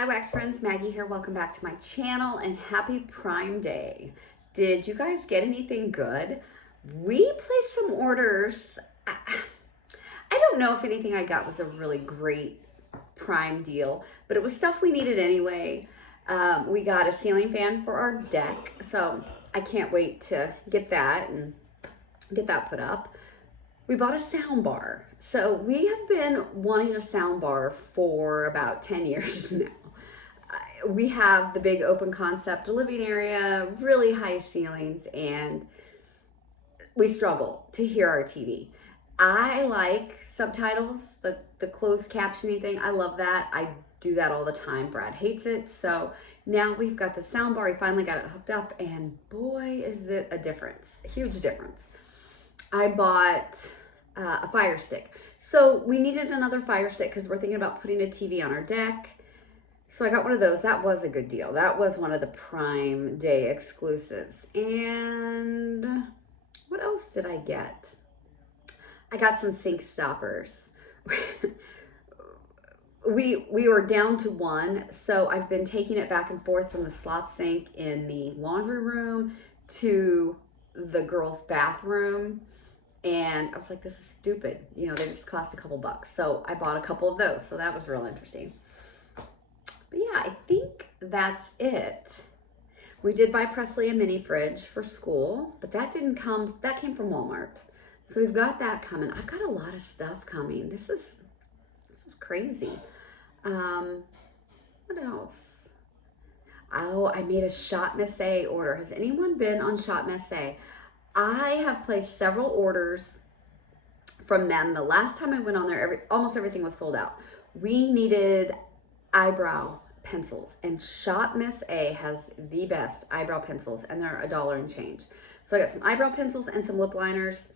Hi Wax Friends, Maggie here. Welcome back to my channel and happy Prime Day. Did you guys get anything good? We placed some orders. I don't know if anything I got was a really great Prime deal, but it was stuff we needed anyway. We got a ceiling fan for our deck, so I can't wait to get that and get that put up. We bought a sound bar. So we have been wanting a sound bar for about 10 years now. We have the big open concept living area, really high ceilings, and we struggle to hear our TV. I like subtitles, the closed captioning thing. I love that. I do that all the time. Brad hates it. So now we've got the sound bar. We finally got it hooked up, and boy, is it a difference. A huge difference. I bought a Fire Stick. So we needed another Fire Stick because we're thinking about putting a TV on our deck. So I got one of those. That was a good deal. That was one of the Prime Day exclusives. And what else did I get? I got some sink stoppers. we were down to one, so I've been taking it back and forth from the slop sink in the laundry room to the girls' bathroom. And I was like, this is stupid. You know, they just cost a couple bucks. So I bought a couple of those. So that was real interesting. But yeah, I think that's it. We did buy Presley a mini fridge for school, but that didn't come, that came from Walmart. So we've got that coming. I've got a lot of stuff coming. This is crazy. What else? Oh, I made a Shot Messe order. Has anyone been on Shot Messe? I have placed several orders from them. The last time I went on there, almost everything was sold out. We needed eyebrow pencils, and Shot Miss A has the best eyebrow pencils, and they're $1 and change. So I got some eyebrow pencils and some lip liners,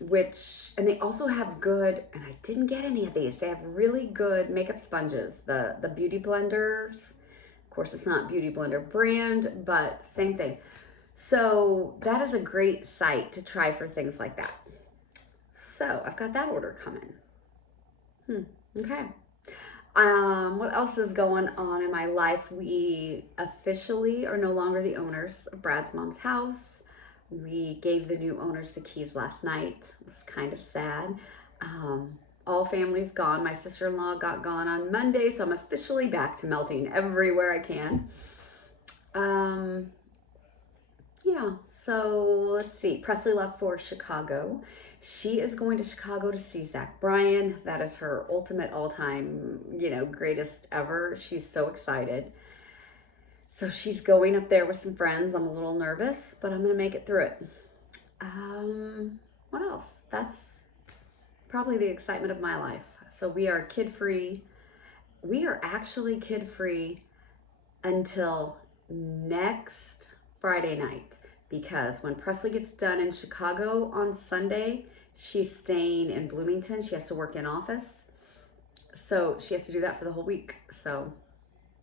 and they also have good, and I didn't get any of these, they have really good makeup sponges, the Beauty Blenders. Of course, it's not Beauty Blender brand, but same thing. So that is a great site to try for things like that. So I've got that order coming. Okay. What else is going on in my life? We officially are no longer the owners of Brad's mom's house. We gave the new owners the keys last night. It was kind of sad. All family's gone. My sister-in-law got gone on Monday, so I'm officially back to melting everywhere I can. Yeah, so let's see. Presley left for Chicago. She is going to Chicago to see Zach Bryan. That is her ultimate all-time, greatest ever. She's so excited. So she's going up there with some friends. I'm a little nervous, but I'm going to make it through it. What else? That's probably the excitement of my life. So we are kid-free. We are actually kid-free until next Friday night, because when Presley gets done in Chicago on Sunday, she's staying in Bloomington. She has to work in office, so she has to do that for the whole week. So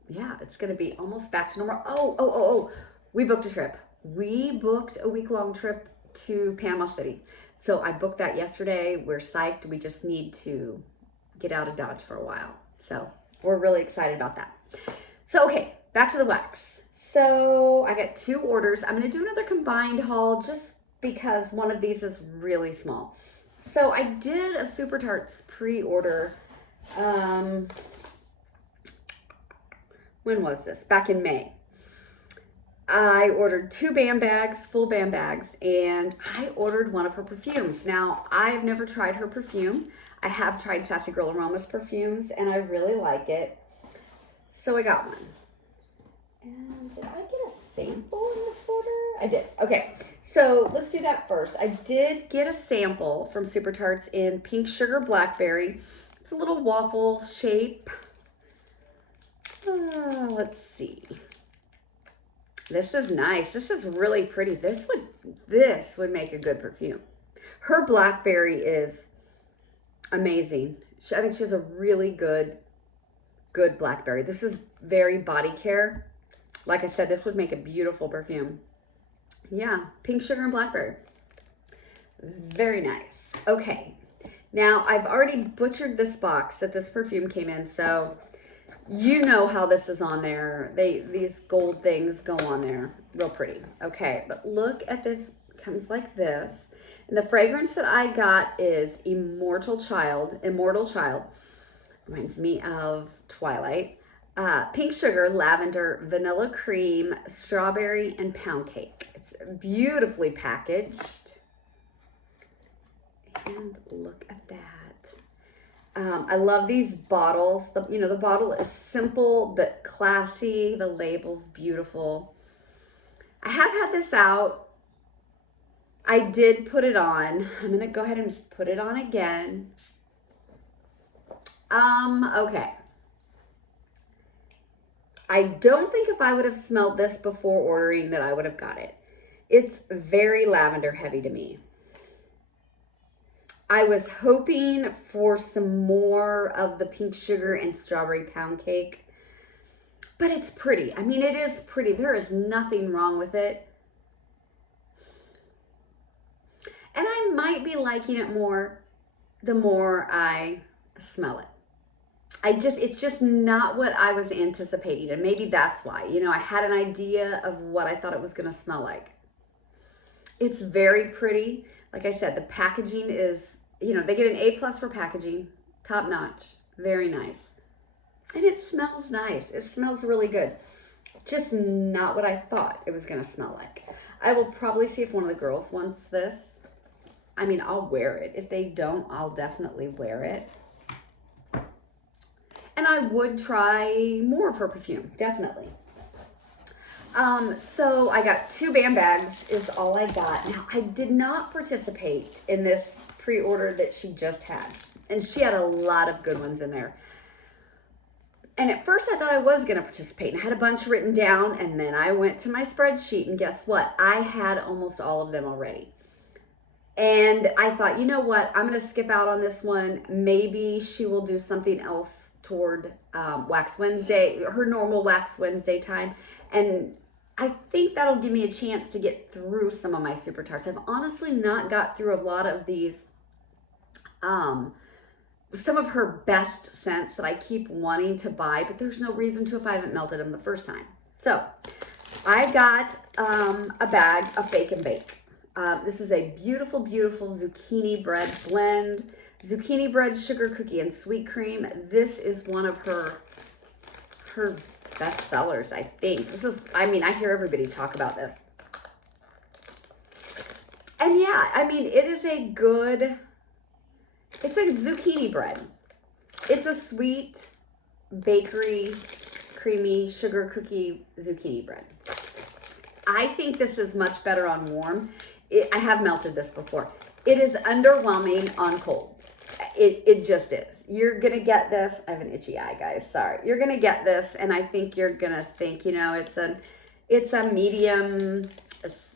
yeah, it's going to be almost back to normal. Oh, we booked a trip. We booked a week-long trip to Panama City. So I booked that yesterday. We're psyched. We just need to get out of Dodge for a while. So we're really excited about that. So okay, back to the wax. So I got 2 orders. I'm going to do another combined haul just because one of these is really small. So I did a SuperTarts pre-order. When was this? Back in May. I ordered 2 BAM bags, full BAM bags, and I ordered one of her perfumes. Now, I've never tried her perfume. I have tried Sassy Girl Aroma's perfumes, and I really like it. So I got one. And did I get a sample in this order? I did. Okay, so let's do that first. I did get a sample from SuperTarts in Pink Sugar Blackberry. It's a little waffle shape. Let's see. This is nice. This is really pretty. This would make a good perfume. Her blackberry is amazing. I think she has a really good blackberry. This is very body care. Like I said, this would make a beautiful perfume. Yeah, pink sugar and blackberry. Very nice. Okay, now I've already butchered this box that this perfume came in, so You know how this is on there. These gold things go on there. Real pretty. Okay, but look at this. It comes like this. And the fragrance that I got is Immortal Child. Reminds me of Twilight. Pink sugar, lavender, vanilla cream, strawberry, and pound cake. It's beautifully packaged. And look at that. I love these bottles. The bottle is simple but classy. The label's beautiful. I have had this out. I did put it on. I'm going to go ahead and just put it on again. Okay. I don't think if I would have smelled this before ordering that I would have got it. It's very lavender heavy to me. I was hoping for some more of the pink sugar and strawberry pound cake, but it's pretty. I mean, it is pretty. There is nothing wrong with it. And I might be liking it more the more I smell it. It's just not what I was anticipating. And maybe that's why, I had an idea of what I thought it was going to smell like. It's very pretty. Like I said, the packaging is, they get an A+ for packaging, top notch, very nice. And it smells nice. It smells really good. Just not what I thought it was going to smell like. I will probably see if one of the girls wants this. I mean, I'll wear it. If they don't, I'll definitely wear it. And I would try more of her perfume, definitely. So I got 2 BAM bags is all I got. Now, I did not participate in this pre-order that she just had. And she had a lot of good ones in there. And at first I thought I was going to participate and I had a bunch written down. And then I went to my spreadsheet and guess what? I had almost all of them already. And I thought, you know what? I'm going to skip out on this one. Maybe she will do something else toward Wax Wednesday, her normal Wax Wednesday time. And I think that'll give me a chance to get through some of my SuperTarts. I've honestly not got through a lot of these, some of her best scents that I keep wanting to buy, but there's no reason to if I haven't melted them the first time. So I got a bag of Bake and Bake. This is a beautiful, beautiful zucchini bread blend. Zucchini bread, sugar cookie, and sweet cream. This is one of her best sellers, I think. I hear everybody talk about this. And yeah, it is it's a zucchini bread. It's a sweet, bakery, creamy, sugar cookie zucchini bread. I think this is much better on warm. I have melted this before. It is underwhelming on cold. It just is. You're going to get this. I have an itchy eye, guys. Sorry. You're going to get this, and I think you're going to think, it's a medium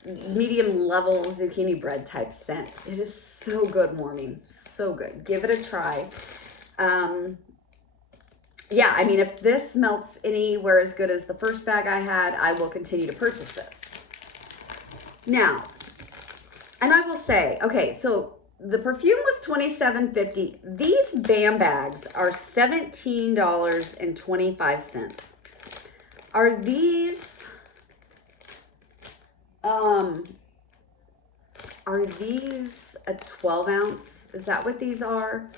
level zucchini bread type scent. It is so good warming. So good. Give it a try. Yeah, if this melts anywhere as good as the first bag I had, I will continue to purchase this. Now, and I will say, okay, so the perfume was $27.50. These BAM bags are $17.25. Are these a 12 ounce? Is that what these are?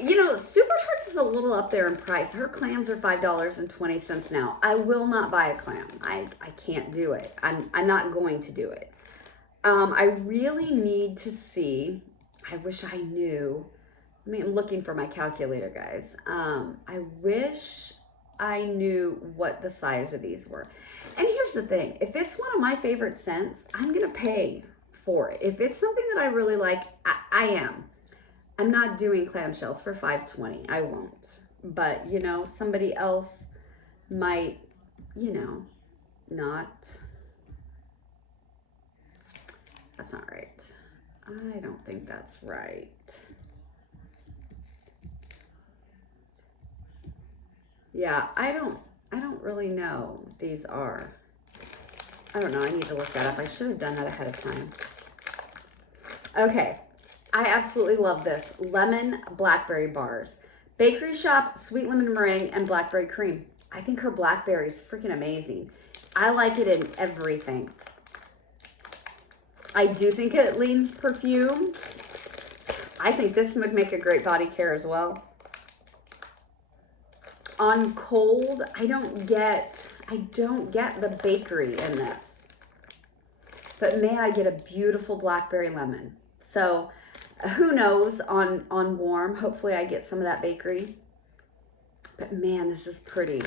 SuperTarts is a little up there in price. Her clams are $5.20 now. I will not buy a clam. I can't do it. I'm not going to do it. I really need to see. I wish I knew. I'm looking for my calculator, guys. I wish I knew what the size of these were. And here's the thing. If it's one of my favorite scents, I'm going to pay for it. If it's something that I really like, I am. I'm not doing clamshells for $5.20. I won't. But, somebody else might, not. That's not right. I don't think that's right. Yeah, I don't really know what these are. I don't know. I need to look that up. I should have done that ahead of time. Okay. I absolutely love this. Lemon blackberry bars. Bakery Shop, Sweet Lemon Meringue, and Blackberry Cream. I think her blackberry is freaking amazing. I like it in everything. I do think it leans perfume. I think this would make a great body care as well. On cold, I don't get the bakery in this. But man, I get a beautiful blackberry lemon. So who knows on warm, hopefully I get some of that bakery. But man, this is pretty,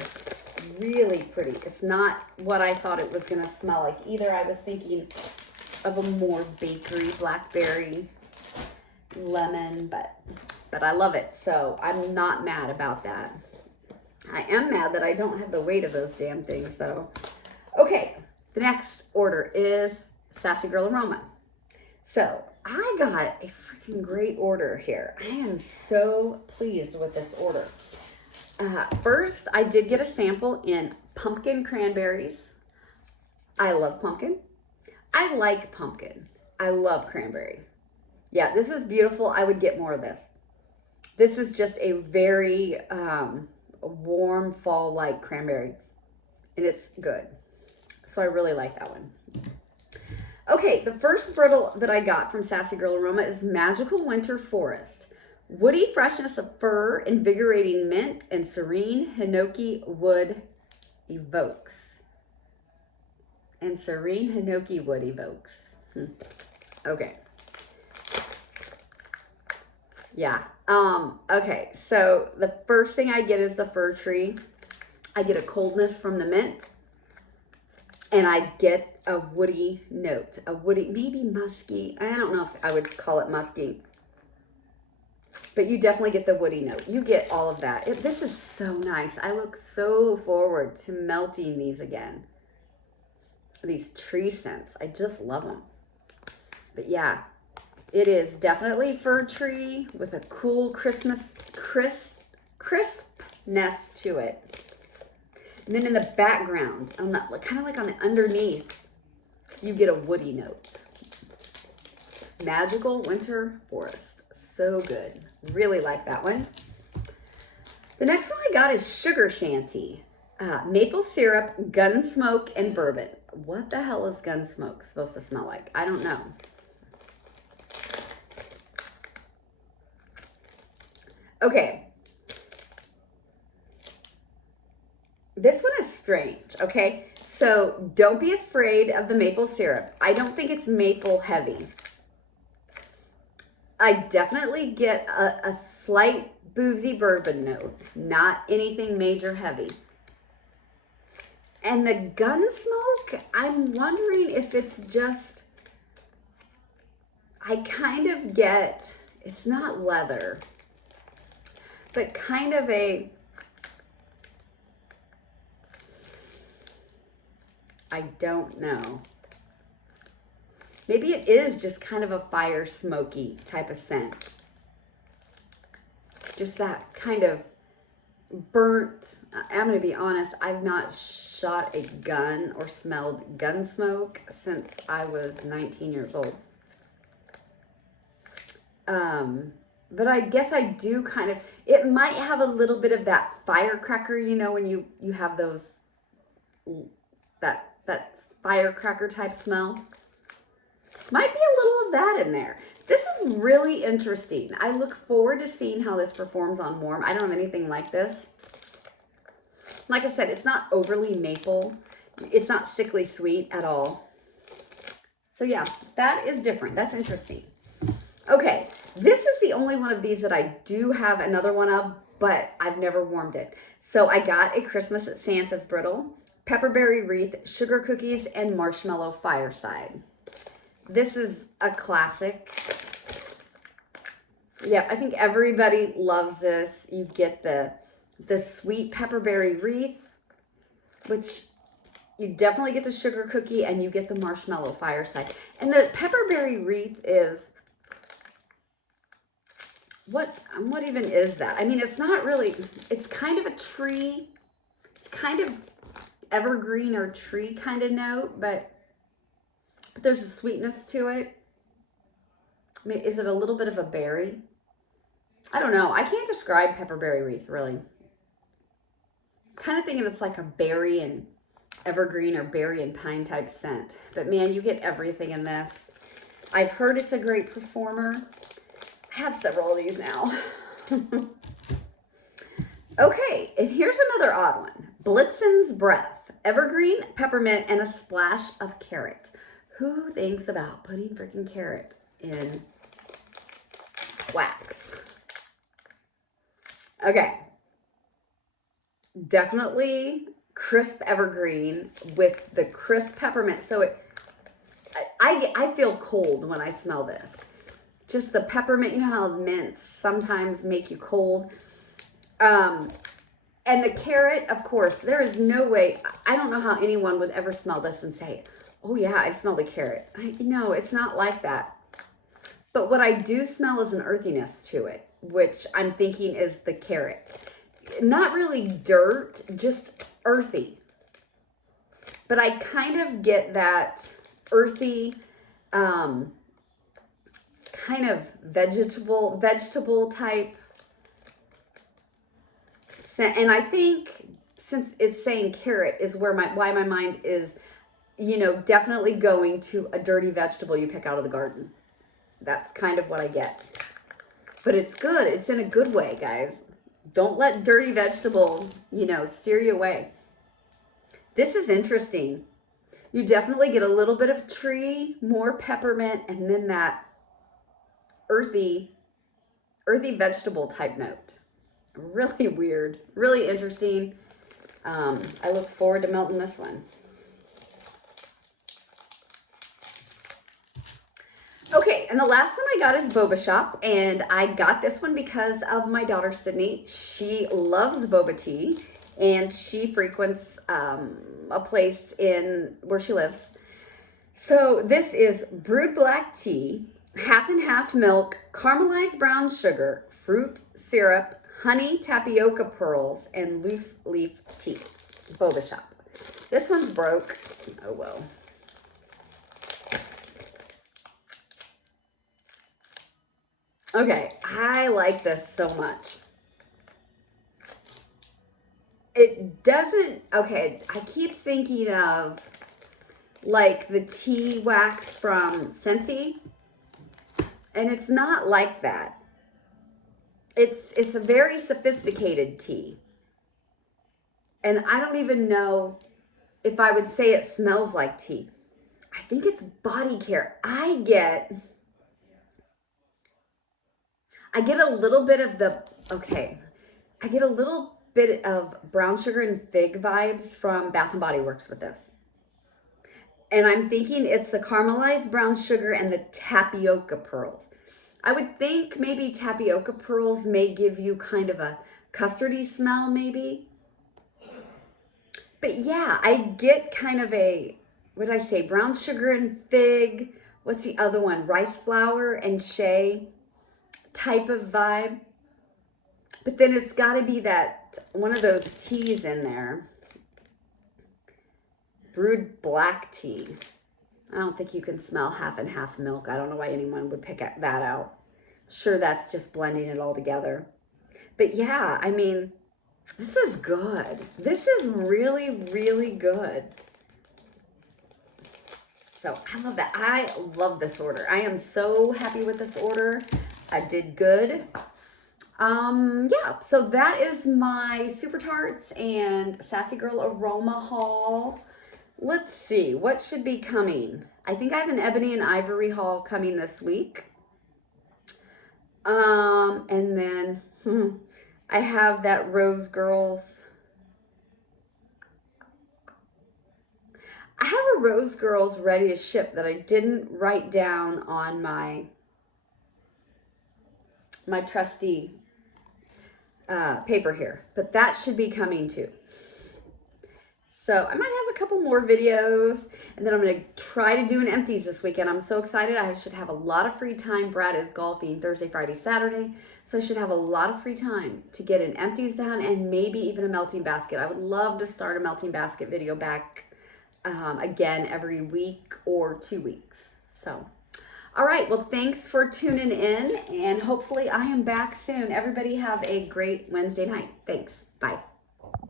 really pretty. It's not what I thought it was gonna smell like either. I was thinking of a more bakery, blackberry, lemon, but I love it. So I'm not mad about that. I am mad that I don't have the weight of those damn things though. Okay, the next order is Sassy Girl Aroma. So I got a freaking great order here. I am so pleased with this order. First, I did get a sample in pumpkin cranberries. I love pumpkin. I like pumpkin. I love cranberry. Yeah, this is beautiful. I would get more of this. This is just a very warm fall-like cranberry, and it's good. So I really like that one. Okay, the first brittle that I got from Sassy Girl Aroma is Magical Winter Forest. Woody freshness of fir, invigorating mint, and serene hinoki wood evokes. And serene hinoki wood evokes. Okay. Yeah. Okay, so the first thing I get is the fir tree. I get a coldness from the mint. And I get a woody note. A woody, maybe musky. I don't know if I would call it musky. But you definitely get the woody note. You get all of that. This is so nice. I look so forward to melting these again. These tree scents. I just love them. But yeah, it is definitely fir tree with a cool crispness to it. And then in the background, on that, kind of like on the underneath, you get a woody note. Magical Winter Forest. So good. Really like that one. The next one I got is Sugar Shanty. Maple syrup, gun smoke, and bourbon. What the hell is gun smoke supposed to smell like? I don't know. Okay. This one is strange, okay? So don't be afraid of the maple syrup. I don't think it's maple heavy. I definitely get a slight boozy bourbon note, not anything major heavy. And the gun smoke, I'm wondering if it's just, I kind of get, it's not leather, but kind of a, I don't know. Maybe it is just kind of a fire smoky type of scent. Just that kind of burnt. I'm going to be honest, I've not shot a gun or smelled gun smoke since I was 19 years old. But I guess I do kind of, it might have a little bit of that firecracker, you know, when you have those, that firecracker type smell. Might be a little of that in there. This is really interesting. I look forward to seeing how this performs on warm. I don't have anything like this. Like I said, it's not overly maple. It's not sickly sweet at all. So yeah, that is different. That's interesting. Okay, this is the only one of these that I do have another one of, but I've never warmed it. So I got a Christmas at Santa's brittle, pepperberry wreath, sugar cookies, and marshmallow fireside. This is a classic. Yeah, I think everybody loves this. You get the sweet pepperberry wreath, which you definitely get the sugar cookie, and you get the marshmallow fireside. And the pepperberry wreath is, what even is that? I mean, it's not really, it's kind of a tree. It's kind of evergreen or tree kind of note, but there's a sweetness to it. I mean, is it a little bit of a berry? I don't know. I can't describe pepperberry wreath, really. Kind of thinking it's like a berry and evergreen or berry and pine type scent. But man, you get everything in this. I've heard it's a great performer. I have several of these now. Okay, and here's another odd one. Blitzen's Breath, evergreen, peppermint, and a splash of carrot. Who thinks about putting freaking carrot in wax? Okay, definitely crisp evergreen with the crisp peppermint. So I feel cold when I smell this. Just the peppermint, you know how mints sometimes make you cold. And the carrot, of course, there is no way, I don't know how anyone would ever smell this and say, oh yeah, I smell the carrot. No, it's not like that. But what I do smell is an earthiness to it, which I'm thinking is the carrot. Not really dirt, just earthy. But I kind of get that earthy, kind of vegetable type scent. And I think since it's saying carrot is why my mind is, you know, definitely going to a dirty vegetable you pick out of the garden. That's kind of what I get. But it's good. It's in a good way, guys. Don't let dirty vegetable, you know, steer you away. This is interesting. You definitely get a little bit of tree, more peppermint, and then that earthy vegetable type note. Really weird, really interesting. I look forward to melting this one. Okay, and the last one I got is Boba Shop, and I got this one because of my daughter Sydney. She loves boba tea, and she frequents a place in where she lives. So this is brewed black tea, half and half milk, caramelized brown sugar, fruit syrup, honey, tapioca pearls, and loose leaf tea. Boba Shop. This one's broke. Oh well. Okay, I like this so much. It doesn't, okay, I keep thinking of like the tea wax from Scentsy, and it's not like that. It's a very sophisticated tea. And I don't even know if I would say it smells like tea. I think it's body care. I get a little bit of the, okay, I get a little bit of brown sugar and fig vibes from Bath & Body Works with this. And I'm thinking it's the caramelized brown sugar and the tapioca pearls. I would think maybe tapioca pearls may give you kind of a custardy smell maybe. But yeah, I get kind of a, what did I say, brown sugar and fig. What's the other one? Rice flour and shea type of vibe. But then it's got to be that one of those teas in there. Brewed black tea. I don't think you can smell half and half milk. I don't know why anyone would pick that out. Sure, that's just blending it all together. But yeah, I mean, this is good. This is really, really good. So I love that. I love this order. I am so happy with this order. I did good. Yeah, so that is my SuperTarts and Sassy Girl Aroma haul. Let's see, what should be coming? I think I have an Ebony and Ivory haul coming this week. And then I have that Rose Girls. I have a Rose Girls ready to ship that I didn't write down on my trusty paper here, but that should be coming too. So I might have a couple more videos, and then I'm going to try to do an empties this weekend. I'm so excited. I should have a lot of free time. Brad is golfing Thursday, Friday, Saturday, so I should have a lot of free time to get an empties done and maybe even a melting basket. I would love to start a melting basket video back again every week or 2 weeks. So, All right, well, thanks for tuning in, and hopefully I am back soon. Everybody have a great Wednesday night. Thanks. Bye.